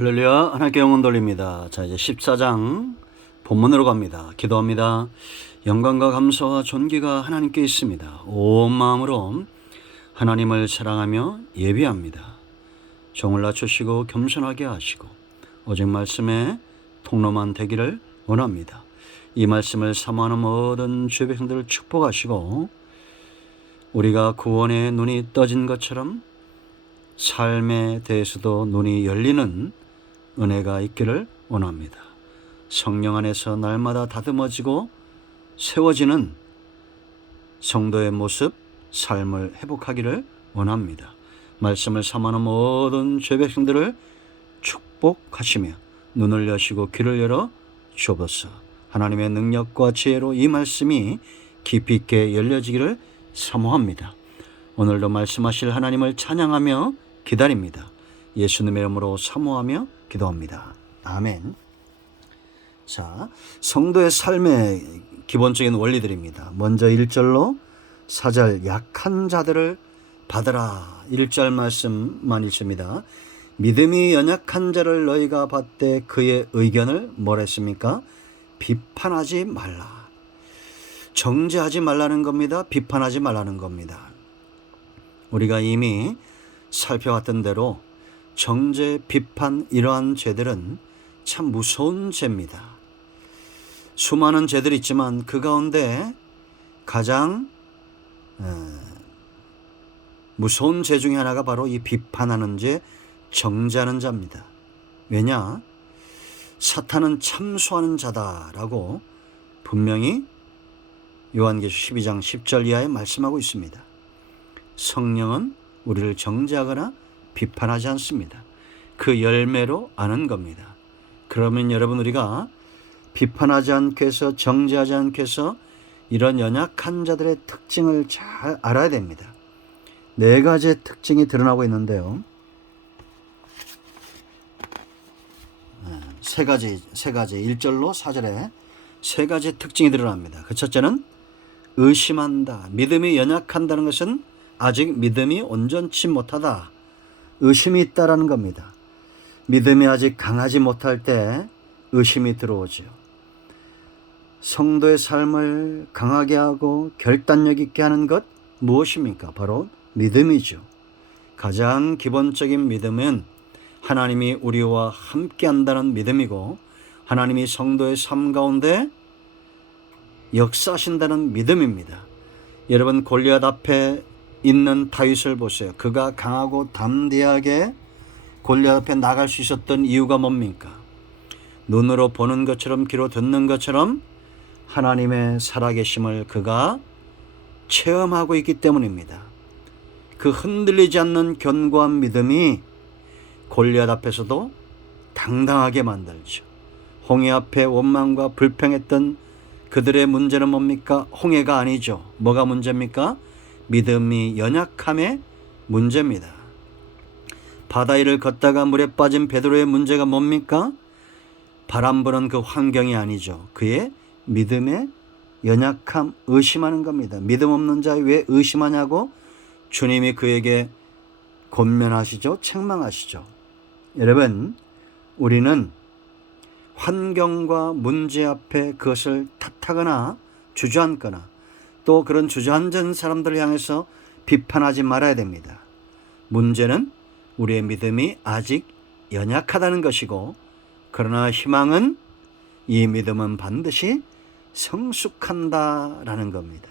할렐루야, 하나님께 영혼 돌립니다. 자, 이제 14장 본문으로 갑니다. 기도합니다. 영광과 감사와 존귀가 하나님께 있습니다. 온 마음으로 하나님을 사랑하며 예비합니다. 종을 낮추시고 겸손하게 하시고 오직 말씀에 통로만 되기를 원합니다. 이 말씀을 사모하는 모든 주의 백성들을 축복하시고 우리가 구원의 눈이 떠진 것처럼 삶에 대해서도 눈이 열리는 은혜가 있기를 원합니다. 성령 안에서 날마다 다듬어지고 세워지는 성도의 모습, 삶을 회복하기를 원합니다. 말씀을 사모하는 모든 죄 백성들을 축복하시며 눈을 여시고 귀를 열어 주옵소서. 하나님의 능력과 지혜로 이 말씀이 깊이 있게 열려지기를 사모합니다. 오늘도 말씀하실 하나님을 찬양하며 기다립니다. 예수님의 이름으로 사모하며 기도합니다. 아멘. 자, 성도의 삶의 기본적인 원리들입니다. 먼저 1절로 4절 약한 자들을 받으라. 1절 말씀만 읽습니다. 믿음이 연약한 자를 너희가 받되 그의 의견을 뭘 했습니까? 비판하지 말라. 정죄하지 말라는 겁니다. 비판하지 말라는 겁니다. 우리가 이미 살펴왔던 대로 정죄, 비판 이러한 죄들은 참 무서운 죄입니다. 수많은 죄들이 있지만 그 가운데 가장 무서운 죄 중에 하나가 바로 이 비판하는 죄, 정죄하는 자입니다. 왜냐? 사탄은 참소하는 자다라고 분명히 요한계시록 12장 10절 이하에 말씀하고 있습니다. 성령은 우리를 정죄하거나 비판하지 않습니다. 그 열매로 아는 겁니다. 그러면 여러분, 우리가 비판하지 않게 해서 정죄하지 않게 해서 이런 연약한 자들의 특징을 잘 알아야 됩니다. 네 가지의 특징이 드러나고 있는데요. 세 가지 1절로 4절에 세 가지 특징이 드러납니다. 그 첫째는 의심한다. 믿음이 연약한다는 것은 아직 믿음이 온전치 못하다. 의심이 있다라는 겁니다. 믿음이 아직 강하지 못할 때 의심이 들어오죠. 성도의 삶을 강하게 하고 결단력 있게 하는 것 무엇입니까? 바로 믿음이죠. 가장 기본적인 믿음은 하나님이 우리와 함께 한다는 믿음이고 하나님이 성도의 삶 가운데 역사하신다는 믿음입니다. 여러분, 골리앗 앞에 있는 다윗을 보세요. 그가 강하고 담대하게 골리앗 앞에 나갈 수 있었던 이유가 뭡니까? 눈으로 보는 것처럼 귀로 듣는 것처럼 하나님의 살아계심을 그가 체험하고 있기 때문입니다. 그 흔들리지 않는 견고한 믿음이 골리앗 앞에서도 당당하게 만들죠. 홍해 앞에 원망과 불평했던 그들의 문제는 뭡니까? 홍해가 아니죠. 뭐가 문제입니까? 믿음이 연약함의 문제입니다. 바다 위를 걷다가 물에 빠진 베드로의 문제가 뭡니까? 바람 부는 그 환경이 아니죠. 그의 믿음의 연약함, 의심하는 겁니다. 믿음 없는 자 왜 의심하냐고 주님이 그에게 권면하시죠. 책망하시죠. 여러분, 우리는 환경과 문제 앞에 그것을 탓하거나 주저앉거나 또 그런 주저앉은 사람들을 향해서 비판하지 말아야 됩니다. 문제는 우리의 믿음이 아직 연약하다는 것이고, 그러나 희망은 이 믿음은 반드시 성숙한다라는 겁니다.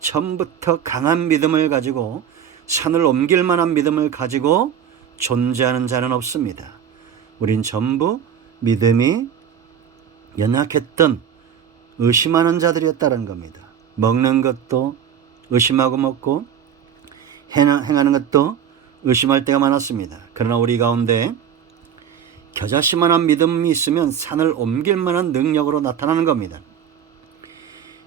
처음부터 강한 믿음을 가지고 산을 옮길 만한 믿음을 가지고 존재하는 자는 없습니다. 우린 전부 믿음이 연약했던 의심하는 자들이었다는 겁니다. 먹는 것도 의심하고 먹고 행하는 것도 의심할 때가 많았습니다. 그러나 우리 가운데 겨자씨만한 믿음이 있으면 산을 옮길 만한 능력으로 나타나는 겁니다.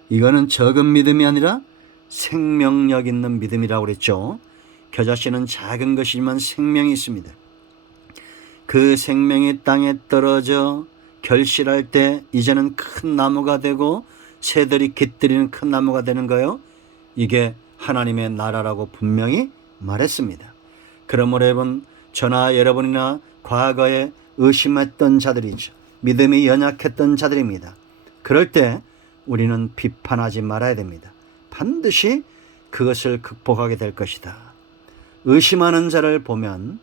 이거는 적은 믿음이 아니라 생명력 있는 믿음이라고 그랬죠. 겨자씨는 작은 것이지만 생명이 있습니다. 그 생명이 땅에 떨어져 결실할 때 이제는 큰 나무가 되고 새들이 깃들이는 큰 나무가 되는 거예요. 이게 하나님의 나라라고 분명히 말했습니다. 그러므로 여러분, 저나 여러분이나 과거에 의심했던 자들이죠. 믿음이 연약했던 자들입니다. 그럴 때 우리는 비판하지 말아야 됩니다. 반드시 그것을 극복하게 될 것이다. 의심하는 자를 보면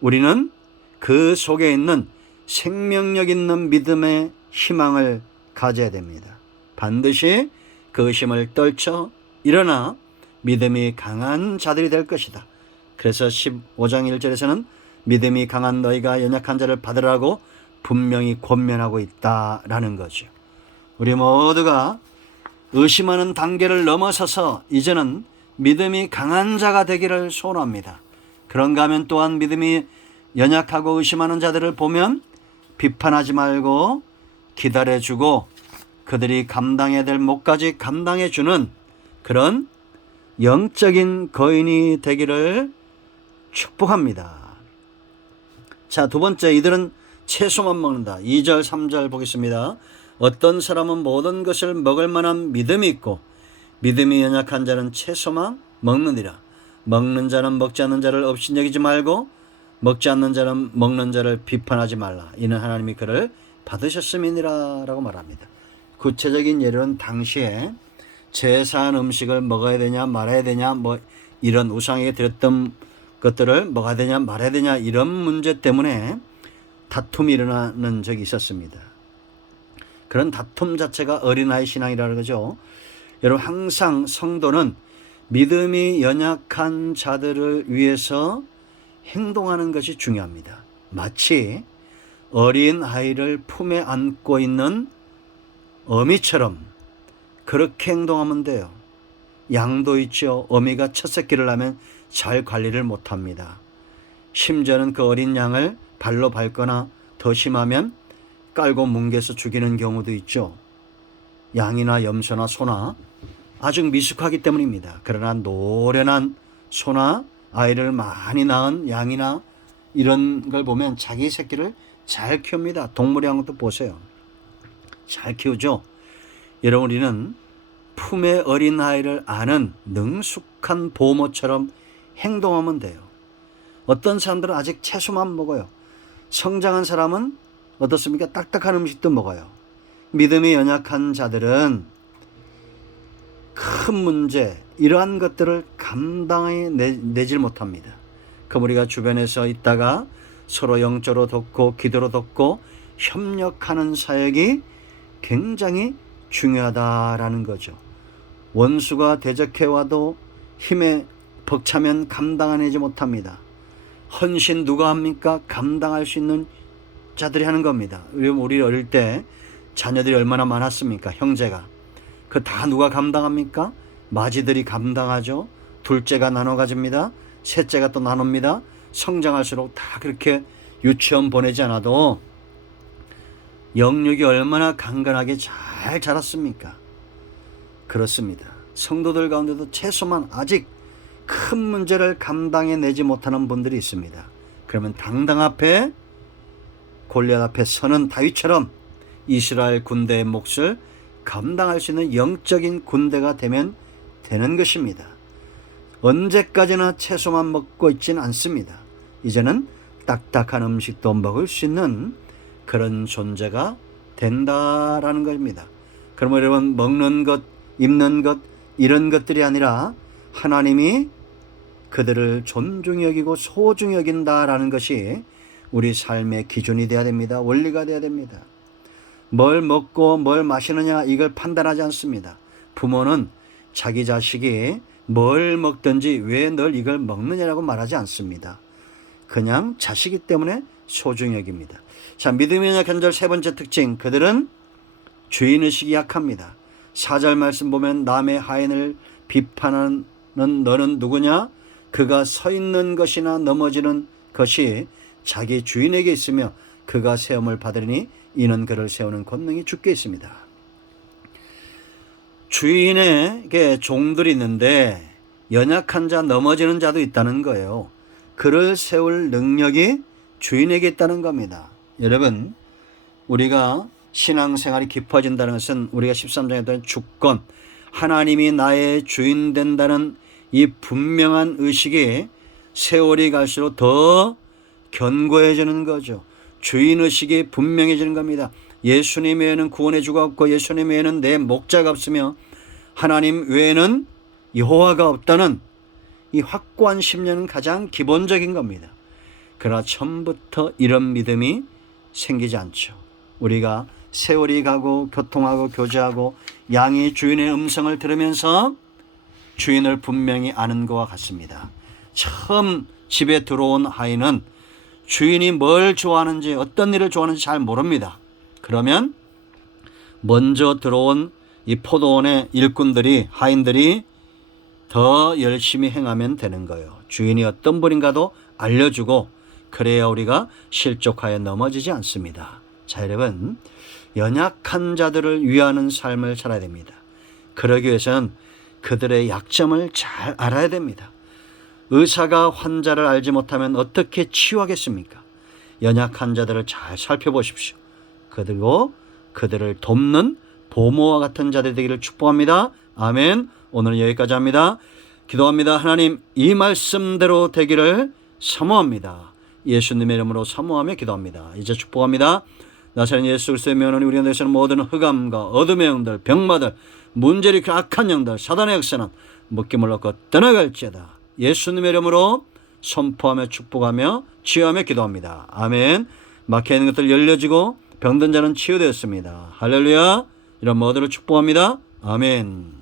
우리는 그 속에 있는 생명력 있는 믿음의 희망을 가져야 됩니다. 반드시 그 의심을 떨쳐 일어나 믿음이 강한 자들이 될 것이다. 그래서 15장 1절에서는 믿음이 강한 너희가 연약한 자를 받으라고 분명히 권면하고 있다라는 거죠. 우리 모두가 의심하는 단계를 넘어서서 이제는 믿음이 강한 자가 되기를 소원합니다. 그런가 하면 또한 믿음이 연약하고 의심하는 자들을 보면 비판하지 말고 기다려주고 그들이 감당해야 될 몫까지 감당해주는 그런 영적인 거인이 되기를 축복합니다. 자, 두 번째, 이들은 채소만 먹는다. 2절 3절 보겠습니다. 어떤 사람은 모든 것을 먹을 만한 믿음이 있고 믿음이 연약한 자는 채소만 먹느니라. 먹는 자는 먹지 않는 자를 업신여기지 말고 먹지 않는 자는 먹는 자를 비판하지 말라. 이는 하나님이 그를 받으셨음이니라 라고 말합니다. 구체적인 예로는 당시에 제사한 음식을 먹어야 되냐 말아야 되냐 뭐 이런 우상에게 드렸던 것들을 먹어야 되냐 말아야 되냐 이런 문제 때문에 다툼이 일어나는 적이 있었습니다. 그런 다툼 자체가 어린아이 신앙이라는 거죠. 여러분, 항상 성도는 믿음이 연약한 자들을 위해서 행동하는 것이 중요합니다. 마치 어린 아이를 품에 안고 있는 어미처럼 그렇게 행동하면 돼요. 양도 있죠. 어미가 첫 새끼를 낳으면 잘 관리를 못합니다. 심지어는 그 어린 양을 발로 밟거나 더 심하면 깔고 뭉개서 죽이는 경우도 있죠. 양이나 염소나 소나 아주 미숙하기 때문입니다. 그러나 노련한 소나 아이를 많이 낳은 양이나 이런 걸 보면 자기 새끼를 잘 키웁니다. 동물양도 보세요. 잘 키우죠. 여러분, 우리는 품에 어린 아이를 아는 능숙한 보모처럼 행동하면 돼요. 어떤 사람들은 아직 채소만 먹어요. 성장한 사람은 어떻습니까? 딱딱한 음식도 먹어요. 믿음이 연약한 자들은 큰 문제, 이러한 것들을 감당해내질 못합니다. 그럼 우리가 주변에서 있다가 서로 영적으로 돕고 기도로 돕고 협력하는 사역이 굉장히 중요하다라는 거죠. 원수가 대적해와도 힘에 벅차면 감당해내지 못합니다. 헌신 누가 합니까? 감당할 수 있는 자들이 하는 겁니다. 우리 어릴 때 자녀들이 얼마나 많았습니까? 형제가. 그 다 누가 감당합니까? 마지들이 감당하죠. 둘째가 나눠 가집니다. 셋째가 또 나눕니다. 성장할수록 다 그렇게 유치원 보내지 않아도 영육이 얼마나 강건하게 잘 자랐습니까? 그렇습니다. 성도들 가운데도 최소만 아직 큰 문제를 감당해내지 못하는 분들이 있습니다. 그러면 당당 앞에 골리앗 앞에 서는 다윗처럼 이스라엘 군대의 몫을 감당할 수 있는 영적인 군대가 되면 되는 것입니다. 언제까지나 채소만 먹고 있지는 않습니다. 이제는 딱딱한 음식도 먹을 수 있는 그런 존재가 된다라는 것입니다. 그러면 여러분, 먹는 것, 입는 것 이런 것들이 아니라 하나님이 그들을 존중히 여기고 소중히 여긴다라는 것이 우리 삶의 기준이 되어야 됩니다. 원리가 되어야 됩니다. 뭘 먹고 뭘 마시느냐 이걸 판단하지 않습니다. 부모는 자기 자식이 뭘 먹든지 왜 널 이걸 먹느냐라고 말하지 않습니다. 그냥 자식이기 때문에 소중히 여깁니다. 자, 믿음이 연약한 자 세 번째 특징, 그들은 주인의식이 약합니다. 4절 말씀 보면 남의 하인을 비판하는 너는 누구냐? 그가 서 있는 것이나 넘어지는 것이 자기 주인에게 있으며 그가 세움을 받으리니 이는 그를 세우는 권능이 주께 있습니다. 주인에게 종들이 있는데 연약한 자, 넘어지는 자도 있다는 거예요. 그를 세울 능력이 주인에게 있다는 겁니다. 여러분, 우리가 신앙생활이 깊어진다는 것은 우리가 13장에 대한 주권, 하나님이 나의 주인 된다는 이 분명한 의식이 세월이 갈수록 더 견고해지는 거죠. 주인의식이 분명해지는 겁니다. 예수님 외에는 구원의 주가 없고 예수님 외에는 내 목자가 없으며 하나님 외에는 여호와가 없다는 이 확고한 심령은 가장 기본적인 겁니다. 그러나 처음부터 이런 믿음이 생기지 않죠. 우리가 세월이 가고 교통하고 교제하고 양이 주인의 음성을 들으면서 주인을 분명히 아는 것과 같습니다. 처음 집에 들어온 하인은 주인이 뭘 좋아하는지 어떤 일을 좋아하는지 잘 모릅니다. 그러면 먼저 들어온 이 포도원의 일꾼들이 하인들이 더 열심히 행하면 되는 거예요. 주인이 어떤 분인가도 알려주고 그래야 우리가 실족하여 넘어지지 않습니다. 자, 여러분, 연약한 자들을 위하는 삶을 살아야 됩니다. 그러기 위해서는 그들의 약점을 잘 알아야 됩니다. 의사가 환자를 알지 못하면 어떻게 치유하겠습니까? 연약한 자들을 잘 살펴보십시오. 그리고 그들을 돕는 보모와 같은 자들이 되기를 축복합니다. 아멘. 오늘은 여기까지 합니다. 기도합니다. 하나님, 이 말씀대로 되기를 사모합니다. 예수님의 이름으로 사모하며 기도합니다. 이제 축복합니다. 나사렛 예수 그리스도의 명으로 우리 가운데서는 모든 흑암과 어둠의 영들, 병마들, 문제를 일으키는 악한 영들, 사단의 역사는 묶임을 얻고 떠나갈지어다. 예수님의 이름으로 선포하며 축복하며 치유하며 기도합니다. 아멘. 막혀있는 것들 열려지고 병든 자는 치유되었습니다. 할렐루야. 이런 모두를 축복합니다. 아멘.